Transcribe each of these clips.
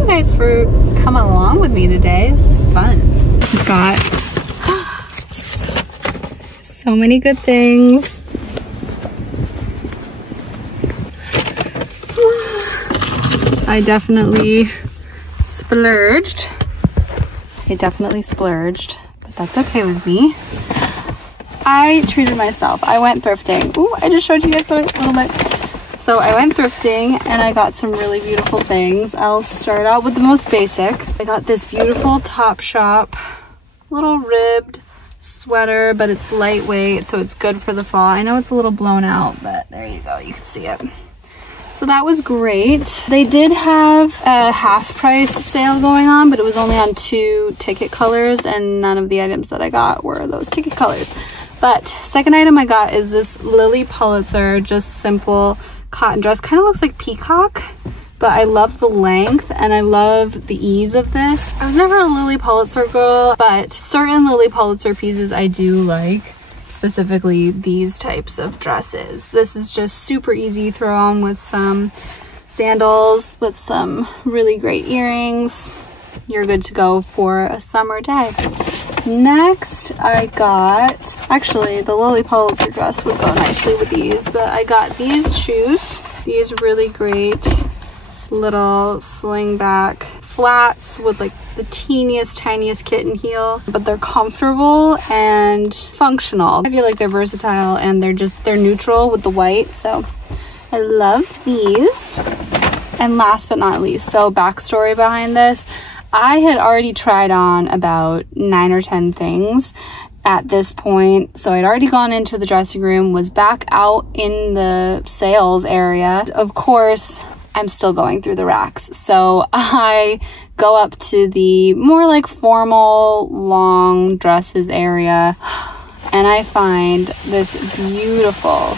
you guys for coming along with me today. This is fun. She's got so many good things. I definitely splurged. But that's okay with me. I treated myself. I went thrifting. Ooh, I just showed you guys a little bit. So I went thrifting and I got some really beautiful things. I'll start out with the most basic. I got this beautiful Topshop little ribbed sweater, but it's lightweight, so it's good for the fall. I know it's a little blown out, but there you go, you can see it. So that was great. They did have a half price sale going on, but it was only on 2 ticket colors, and none of the items that I got were those ticket colors. But second item I got is this Lilly Pulitzer, just simple cotton dress. Kind of looks like peacock, but I love the length and I love the ease of this. I was never a Lilly Pulitzer girl, but certain Lilly Pulitzer pieces I do like. Specifically these types of dresses. This is just super easy, throw on with some sandals, with some really great earrings. You're good to go for a summer day. Next I got, actually the Lilly Pulitzer dress would go nicely with these, but I got these shoes. These really great little sling back flats with like the teeniest, tiniest kitten heel, but they're comfortable and functional. I feel like they're versatile and they're neutral with the white, so I love these. And last but not least, so backstory behind this, I had already tried on about 9 or 10 things at this point, so I'd already gone into the dressing room, was back out in the sales area. Of course, I'm still going through the racks. So I go up to the more like formal long dresses area and I find this beautiful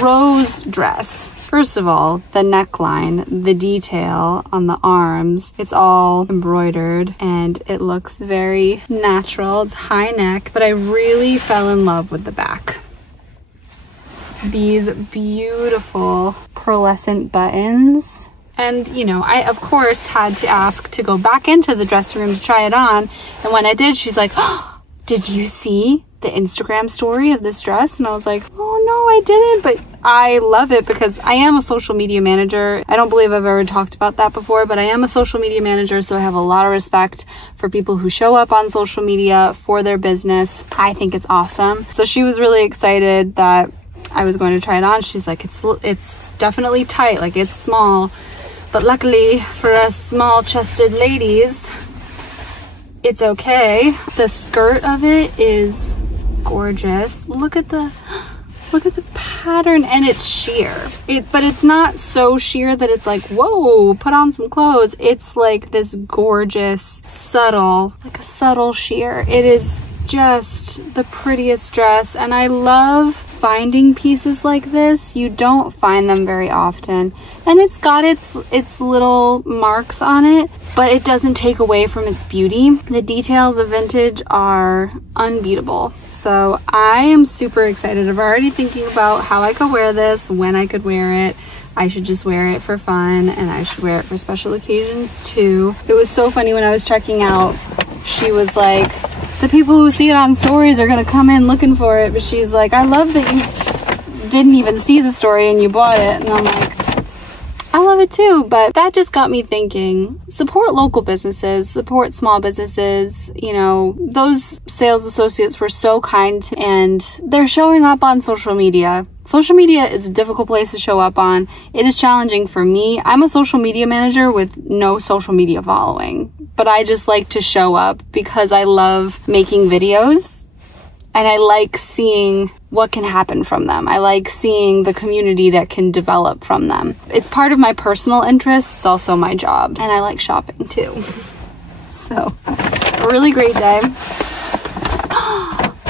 rose dress. First of all, the neckline, the detail on the arms, it's all embroidered and it looks very natural. It's high neck, but I really fell in love with the back. These beautiful pearlescent buttons. And, you know, I, of course, had to ask to go back into the dressing room to try it on. And when I did, she's like, oh, did you see the Instagram story of this dress? And I was like, oh, no, I didn't. But I love it because I am a social media manager. I don't believe I've ever talked about that before, but I am a social media manager. So I have a lot of respect for people who show up on social media for their business. I think it's awesome. So she was really excited that I was going to try it on. She's like, it's definitely tight, like it's small, but luckily for us small chested ladies, it's okay. The skirt of it is gorgeous. Look at the pattern, and it's sheer. But it's not so sheer that it's like, whoa, put on some clothes. It's like this gorgeous, subtle, like a subtle sheer. It is just the prettiest dress, and I love finding pieces like this. You don't find them very often, and it's got its little marks on it, but it doesn't take away from its beauty. The details of vintage are unbeatable, so I am super excited. I'm already thinking about how I could wear this, when I could wear it. I should just wear it for fun, and I should wear it for special occasions too. It was so funny when I was checking out, she was like, the people who see it on stories are gonna come in looking for it, but she's like, I love that you didn't even see the story and you bought it. And I'm like, I love it too. But that just got me thinking, support local businesses, support small businesses. You know, those sales associates were so kind to, and they're showing up on social media. Social media is a difficult place to show up on. It is challenging for me. I'm a social media manager with no social media following, but I just like to show up because I love making videos and I like seeing what can happen from them. I like seeing the community that can develop from them. It's part of my personal interests. It's also my job, and I like shopping too. So, a really great day.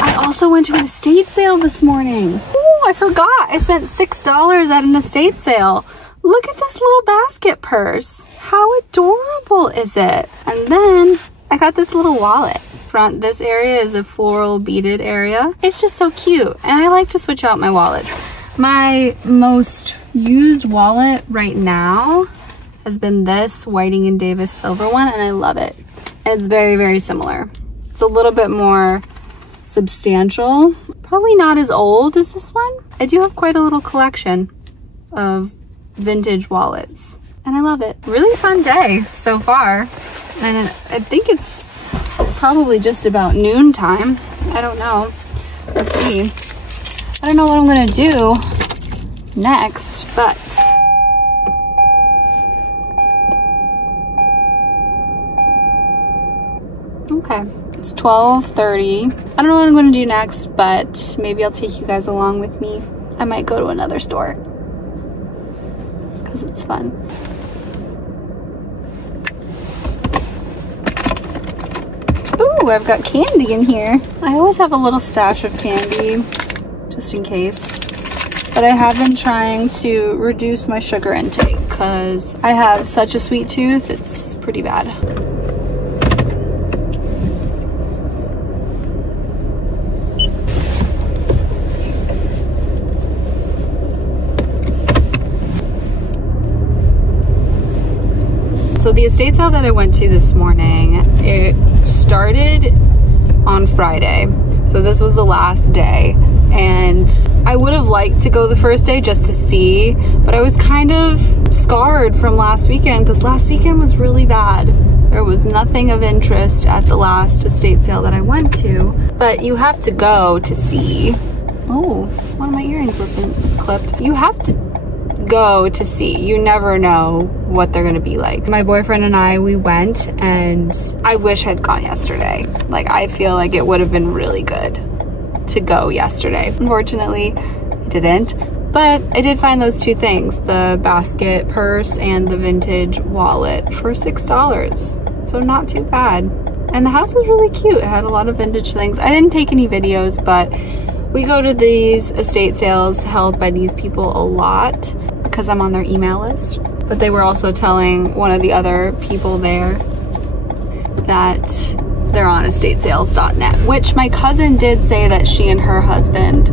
I also went to an estate sale this morning. Oh, I forgot. I spent $6 at an estate sale. Look at this little basket purse. How adorable is it? And then I got this little wallet. This area is a floral beaded area. It's just so cute, and I like to switch out my wallets. My most used wallet right now has been this Whiting & Davis silver one, and I love it. It's very, very similar. It's a little bit more substantial. Probably not as old as this one. I do have quite a little collection of vintage wallets, and I love it. Really fun day so far, and I think it's probably just about noon time. I don't know. Let's see. I don't know what I'm gonna do next, but okay, it's 12:30. I don't know what I'm gonna do next, but maybe I'll take you guys along with me. I might go to another store because it's fun. Ooh, I've got candy in here. I always have a little stash of candy just in case. But I have been trying to reduce my sugar intake because I have such a sweet tooth, it's pretty bad. So the estate sale that I went to this morning, it started on Friday. So this was the last day. And I would have liked to go the first day just to see, but I was kind of scarred from last weekend because last weekend was really bad. There was nothing of interest at the last estate sale that I went to, but you have to go to see. Oh, one of my earrings wasn't clipped. You have to go to see. You never know what they're gonna be like. My boyfriend and I, we went, and I wish I'd gone yesterday. Like, I feel like it would have been really good to go yesterday. Unfortunately, I didn't, but I did find those two things, the basket purse and the vintage wallet for $6. So not too bad. And the house was really cute. It had a lot of vintage things. I didn't take any videos, but we go to these estate sales held by these people a lot because I'm on their email list. But they were also telling one of the other people there that they're on estatesales.net, which my cousin did say that she and her husband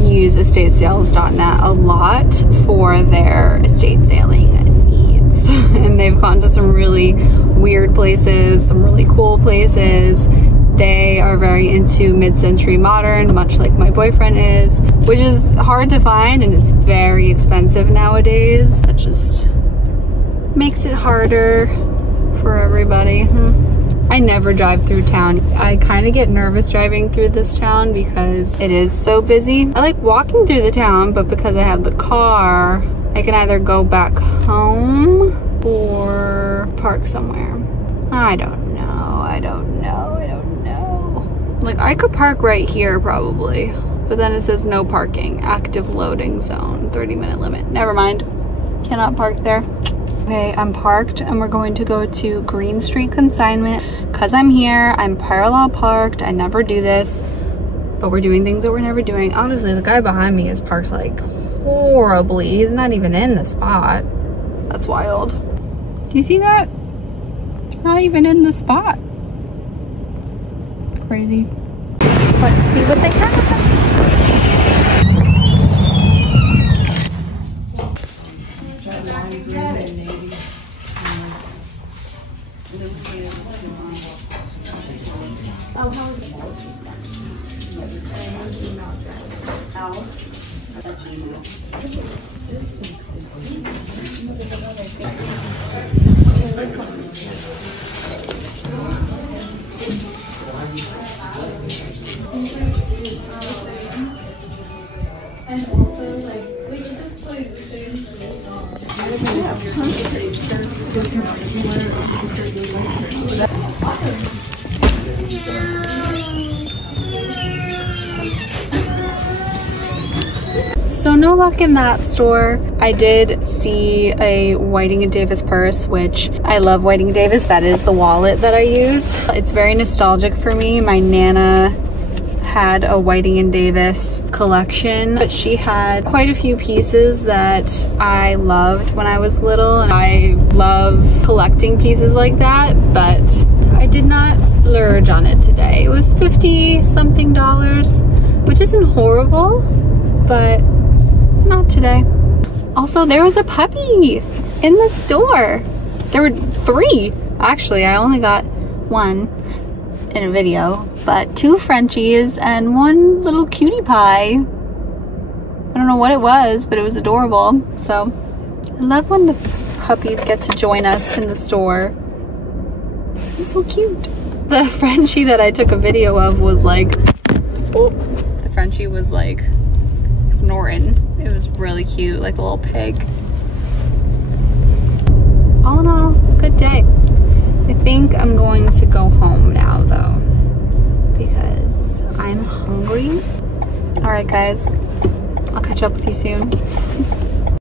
use estatesales.net a lot for their estate saling needs. And they've gone to some really weird places, some really cool places. They are very into mid-century modern, much like my boyfriend is, which is hard to find and it's very expensive nowadays. That just makes it harder for everybody. I never drive through town. I kind of get nervous driving through this town because it is so busy. I like walking through the town, but because I have the car, I can either go back home or park somewhere. I don't know, I don't know, I don't know. Like, I could park right here probably, but then it says no parking, active loading zone, 30-minute limit. Never mind, cannot park there. Okay, I'm parked and we're going to go to Green Street Consignment. Cause I'm here, I'm parallel parked. I never do this, but we're doing things that we're never doing. Honestly, the guy behind me is parked like horribly. He's not even in the spot. That's wild. Do you see that? They're not even in the spot. Crazy. Let's see what they have. And also, like, we could just play the same song. So no luck in that store. I did see a Whiting & Davis purse, which I love Whiting & Davis. That is the wallet that I use. It's very nostalgic for me. My Nana had a Whiting & Davis collection, but she had quite a few pieces that I loved when I was little, and I love collecting pieces like that, but I did not splurge on it today. It was $50-something, which isn't horrible, but not today. Also, there was a puppy. in the store. There were 3. Actually, I only got 1 in a video, but 2 Frenchies and 1 little cutie pie. I don't know what it was, but it was adorable. So I love when the puppies get to join us in the store. It's so cute. The Frenchie that I took a video of was like, oh, the Frenchie was like snoring. It was really cute, like a little pig. All in all, good day. I think I'm going to go home now though, because I'm hungry. All right guys, I'll catch up with you soon.